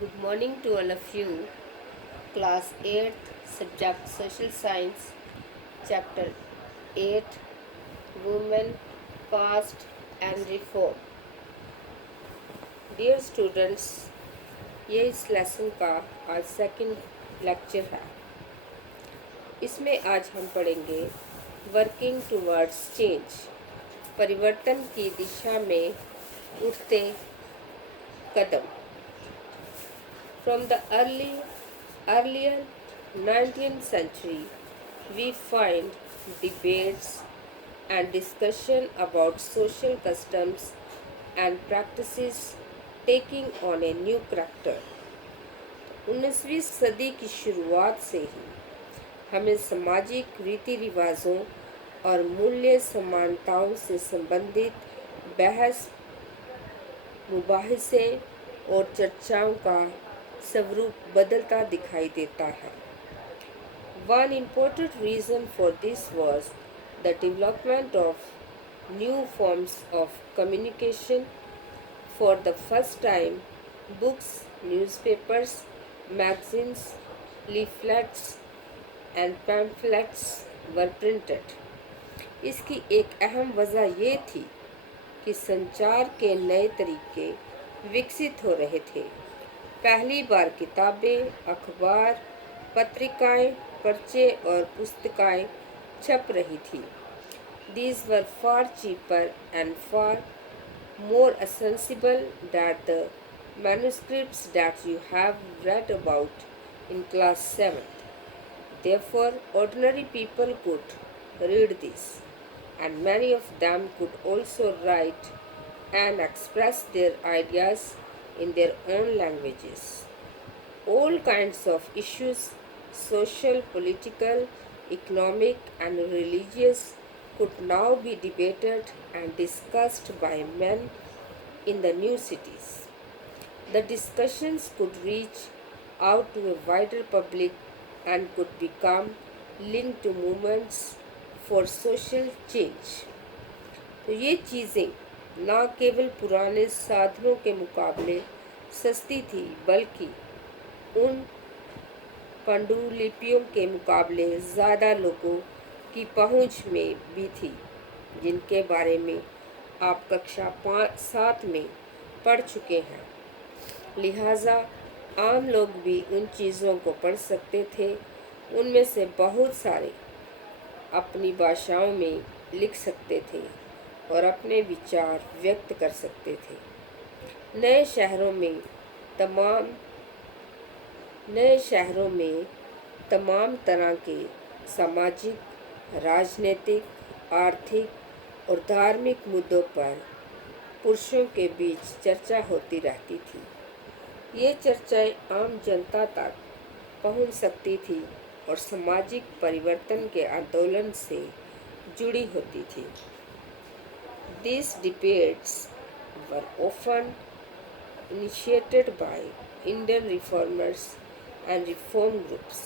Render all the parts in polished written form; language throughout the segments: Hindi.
Good morning to all of you. Class 8th, subject Social Science, Chapter 8, Women, Caste and Reform. Dear students, ये इस लेसन का आज सेकंड लेक्चर है। इसमें आज हम पढ़ेंगे वर्किंग टुवर्ड्स चेंज, परिवर्तन की दिशा में उठते कदम। From the earlier 19th century, we find debates and discussion about social customs and practices taking on a new character. 19वीं सदी की शुरुआत से ही हमें सामाजिक रीति रिवाजों और मूल्य समानताओं से संबंधित बहस, मुबाहिसे और चर्चाओं का स्वरूप बदलता दिखाई देता है। One important reason for this was the development of new forms of communication. For the first time, books, newspapers, magazines, leaflets and pamphlets were printed. इसकी एक अहम वजह ये थी कि संचार के नए तरीके विकसित हो रहे थे। पहली बार किताबें, अखबार, पत्रिकाएं, पर्चे और पुस्तिकाएं छप रही थी। These were far cheaper and far more accessible than the manuscripts that you have read about in class 7th. Therefore, ordinary people could read this, and many of them could also write and express their ideas in their own languages. All kinds of issues, social, political, economic, and religious, could now be debated and discussed by men in the new cities. The discussions could reach out to a wider public and could become linked to movements for social change. तो ये चीज़ें न केवल पुराने साधनों के मुकाबले सस्ती थी, बल्कि उन पांडुलिपियों के मुकाबले ज़्यादा लोगों की पहुंच में भी थी, जिनके बारे में आप कक्षा 7 में पढ़ चुके हैं। लिहाजा आम लोग भी उन चीज़ों को पढ़ सकते थे। उनमें से बहुत सारे अपनी भाषाओं में लिख सकते थे और अपने विचार व्यक्त कर सकते थे। नए शहरों में तमाम तरह के सामाजिक, राजनीतिक, आर्थिक और धार्मिक मुद्दों पर पुरुषों के बीच चर्चा होती रहती थी। ये चर्चाएं आम जनता तक पहुंच सकती थी और सामाजिक परिवर्तन के आंदोलन से जुड़ी होती थी। These debates were often initiated by Indian reformers and reform groups.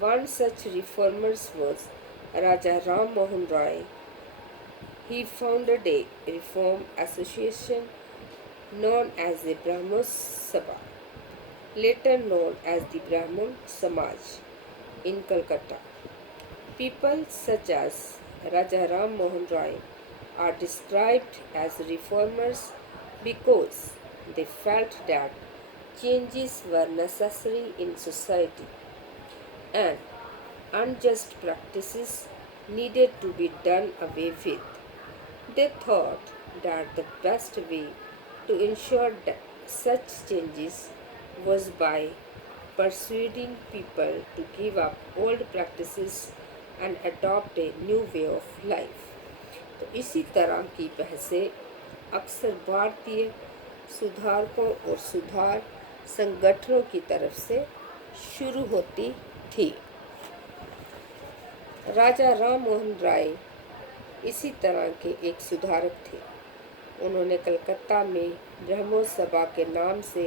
One such reformer was Raja Ram Mohan Roy. He founded a reform association known as the Brahmo Sabha, later known as the Brahmo Samaj, in Calcutta. People such as Raja Ram Mohan Roy are described as reformers because they felt that changes were necessary in society and unjust practices needed to be done away with. They thought that the best way to ensure that such changes was by persuading people to give up old practices and adopt a new way of life. तो इसी तरह की बहसें अक्सर भारतीय सुधारकों और सुधार संगठनों की तरफ से शुरू होती थी। राजा राम मोहन राय इसी तरह के एक सुधारक थे। उन्होंने कलकत्ता में ब्रह्मो सभा के नाम से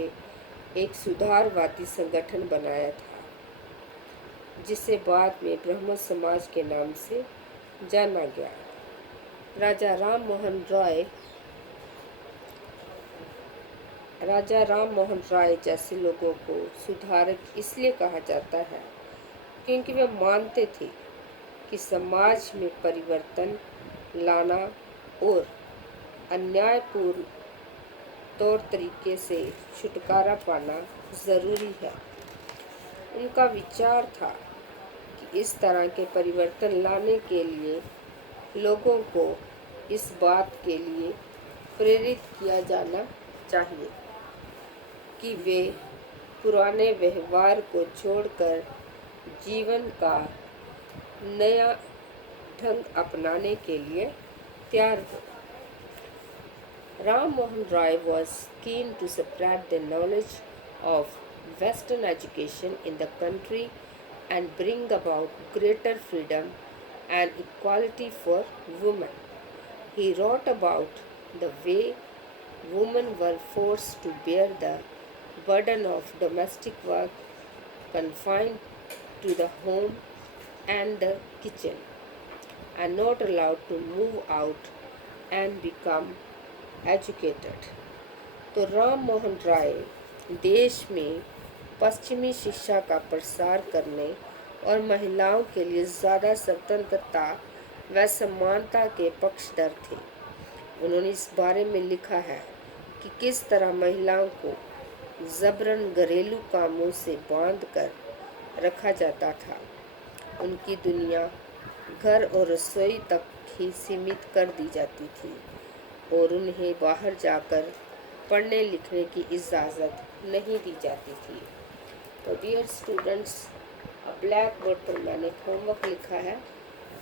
एक सुधारवादी संगठन बनाया था, जिसे बाद में ब्रह्मो समाज के नाम से जाना गया। राजा राम मोहन रॉय राजा राम मोहन राय जैसे लोगों को सुधारक इसलिए कहा जाता है क्योंकि वे मानते थे कि समाज में परिवर्तन लाना और अन्यायपूर्ण तौर तरीके से छुटकारा पाना ज़रूरी है। उनका विचार था कि इस तरह के परिवर्तन लाने के लिए लोगों को इस बात के लिए प्रेरित किया जाना चाहिए कि वे पुराने व्यवहार को छोड़कर जीवन का नया ढंग अपनाने के लिए तैयार हो। Ram Mohan Roy was keen to spread the knowledge of Western education in the country and bring about greater freedom and equality for women. He wrote about the way women were forced to bear the burden of domestic work, confined to the home and the kitchen, and not allowed to move out and become educated. तो राम मोहन राय देश में पश्चिमी शिक्षा का प्रसार करने और महिलाओं के लिए ज़्यादा स्वतंत्रता व समानता के पक्षधर थे। उन्होंने इस बारे में लिखा है कि किस तरह महिलाओं को जबरन घरेलू कामों से बांध कर रखा जाता था। उनकी दुनिया घर और रसोई तक ही सीमित कर दी जाती थी और उन्हें बाहर जाकर पढ़ने लिखने की इजाज़त नहीं दी जाती थी। तो डियर स्टूडेंट्स, ब्लैक बोर्ड पर मैंने होमवर्क लिखा है,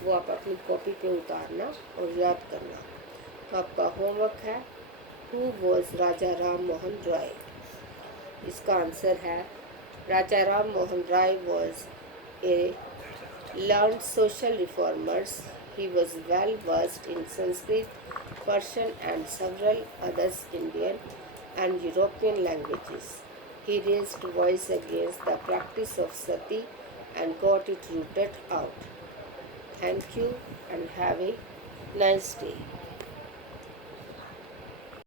वो आप अपनी कॉपी पे उतारना और याद करना। तो आपका होमवर्क है, हु वॉज राजा राम मोहन रॉय। इसका आंसर है Raja Ram Mohan Roy was a learned social reformers. He was well versed in Sanskrit, Persian, and several other Indian and European languages. He raised voice against the practice of sati and got it rooted out. Thank you and have a nice day.